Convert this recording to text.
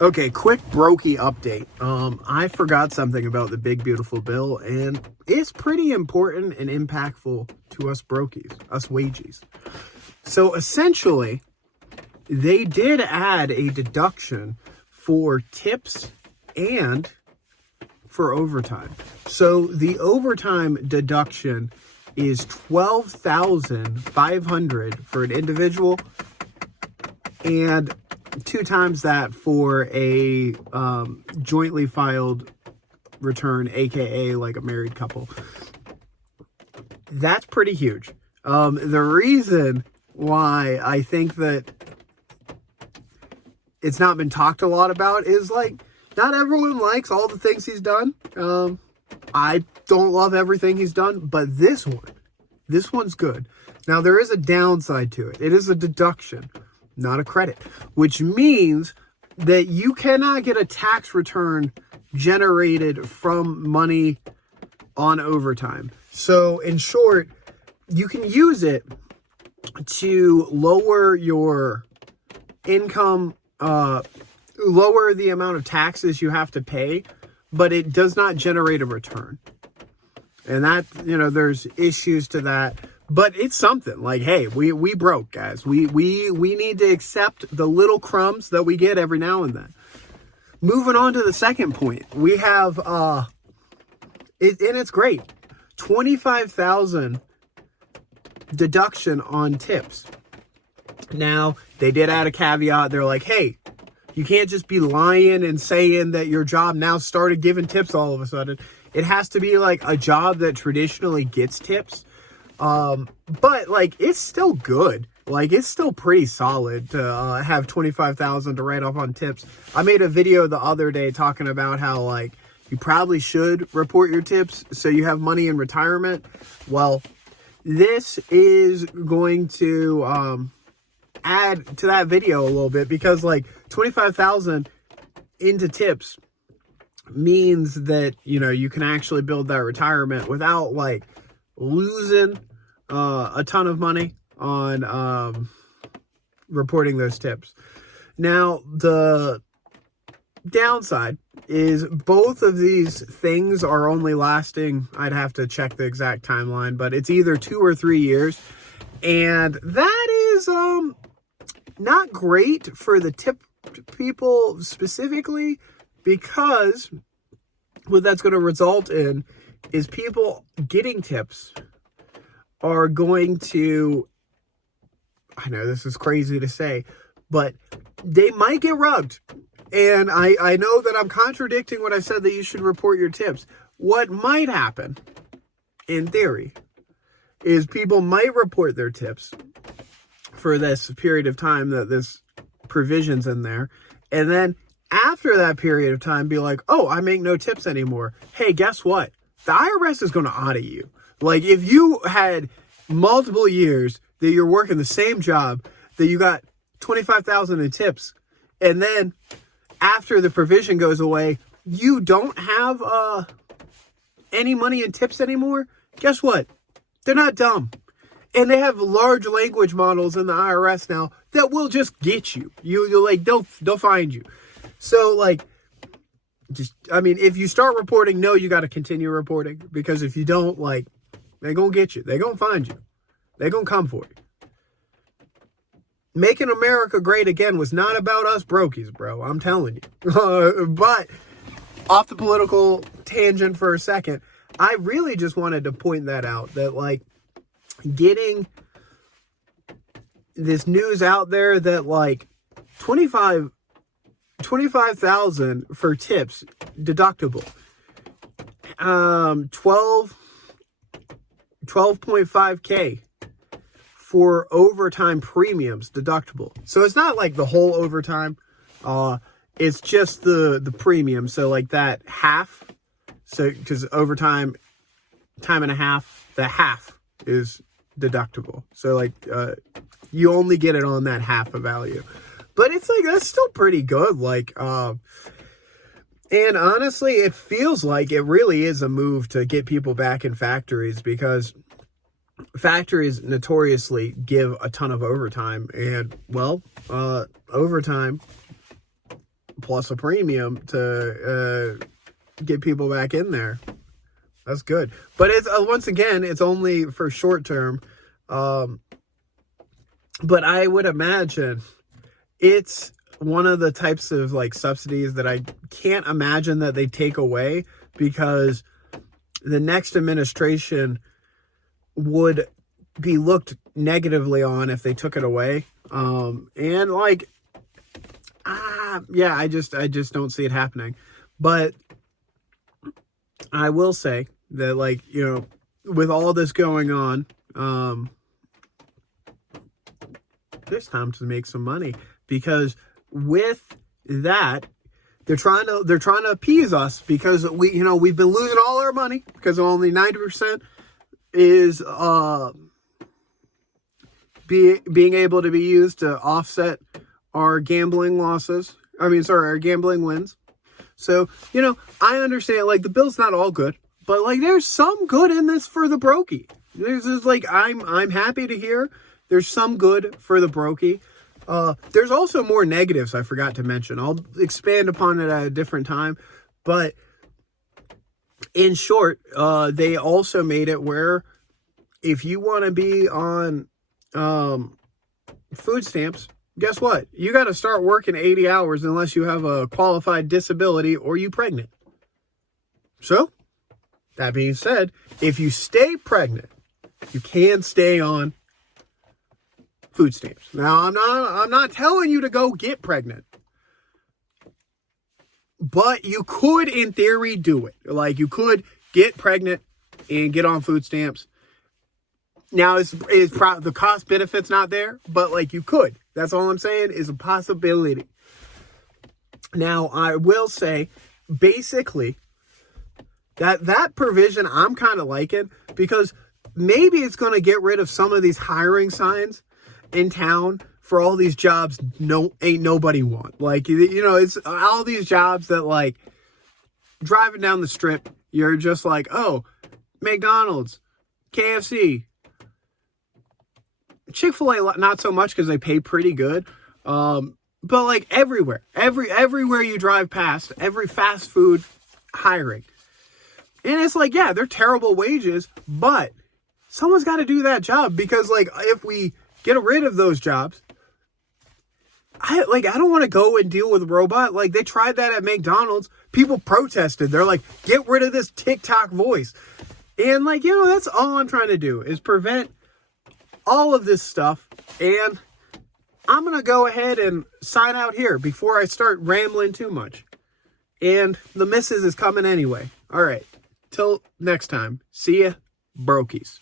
Okay, quick Brokie update. I forgot something about the big beautiful bill, and it's pretty important and impactful to us brokies, us wages. So essentially, they did add a deduction for tips and for overtime. So the overtime deduction is $12,500 for an individual, and 2 times that for a jointly filed return, aka like a married couple. That's pretty huge. The reason why I think that it's not been talked a lot about is, like, not everyone likes all the things he's done. I don't love everything he's done, but this one's good. Now, there is a downside to it. It is a deduction, not a credit, which means that you cannot get a tax return generated from money on overtime. So in short, you can use it to lower your income, lower the amount of taxes you have to pay, but it does not generate a return. And that, there's issues to that. But it's something. Like, hey, we broke, guys. We need to accept the little crumbs that we get every now and then. Moving on to the second point, we have and it's great, $25,000 deduction on tips. Now, they did add a caveat. They're like, hey, you can't just be lying and saying that your job now started giving tips all of a sudden. It has to be like a job that traditionally gets tips. But like, it's still good. Like, it's still pretty solid to have $25,000 to write off on tips. I made a video the other day talking about how, like, you probably should report your tips so you have money in retirement. Well, this is going to add to that video a little bit, because like $25,000 into tips means that, you can actually build that retirement without like losing a ton of money on reporting those tips. Now, the downside is both of these things are only lasting, I'd have to check the exact timeline, but it's either 2 or 3 years. And that is not great for the tip people specifically, because what that's going to result in is people getting tips are going to, I know this is crazy to say, but they might get rugged. And I know that I'm contradicting what I said that you should report your tips. What might happen, in theory, is people might report their tips for this period of time that this provision's in there. And then after that period of time, be like, oh, I make no tips anymore. Hey, guess what? The IRS is going to audit you. Like, if you had multiple years that you're working the same job, that you got $25,000 in tips, and then after the provision goes away, you don't have any money in tips anymore, guess what? They're not dumb. And they have large language models in the IRS now that will just get you. You're like, they'll find you. So, like, if you start reporting, no, you got to continue reporting, because if you don't, like, they're going to get you. They're going to find you. They're going to come for you. Making America great again was not about us brokies, bro. I'm telling you. But off the political tangent for a second, I really just wanted to point that out, that, like, getting this news out there that, like, $25,000 for tips deductible, 12.5K for overtime premiums deductible. So it's not like the whole overtime, it's just the premium. So like that half, so because overtime, time and a half, the half is deductible. So like you only get it on that half of value. But it's like, that's still pretty good. Like, and honestly, it feels like it really is a move to get people back in factories, because factories notoriously give a ton of overtime. And, well, overtime plus a premium to get people back in there. That's good. But it's once again, it's only for short term. But I would imagine it's one of the types of like subsidies that I can't imagine that they take away, because the next administration would be looked negatively on if they took it away. And like, yeah, I just don't see it happening. But I will say that, like, you know, with all this going on, there's time to make some money, because with that, they're trying to appease us, because we've been losing all our money because only 90% is being able to be used to offset our gambling losses. Our gambling wins. So, you know, I understand, like, the bill's not all good, but like, there's some good in this for the Brokie. There's just, like, I'm happy to hear there's some good for the Brokie. There's also more negatives I forgot to mention. I'll expand upon it at a different time. But in short, they also made it where if you want to be on food stamps, guess what? You got to start working 80 hours unless you have a qualified disability or you pregnant. So, that being said, if you stay pregnant, you can stay on food stamps. Now, I'm not telling you to go get pregnant, but you could, in theory, do it. Like, you could get pregnant and get on food stamps. Now, the cost benefit's not there, but like, you could. That's all I'm saying, is a possibility. Now, I will say, basically, that provision I'm kind of liking, because maybe it's going to get rid of some of these hiring signs in town for all these jobs ain't nobody want. Like, you know, it's all these jobs that, like, driving down the strip, you're just like, oh, McDonald's, KFC, Chick-fil-A, not so much because they pay pretty good. But like everywhere you drive past, every fast food hiring. And it's like, yeah, they're terrible wages, but someone's got to do that job, because like, if we get rid of those jobs, I don't want to go and deal with a robot. Like, they tried that at McDonald's. People protested. They're like, get rid of this TikTok voice. And like, you know, that's all I'm trying to do, is prevent all of this stuff. And I'm going to go ahead and sign out here before I start rambling too much. And the missus is coming anyway. All right. Till next time. See ya, brokies.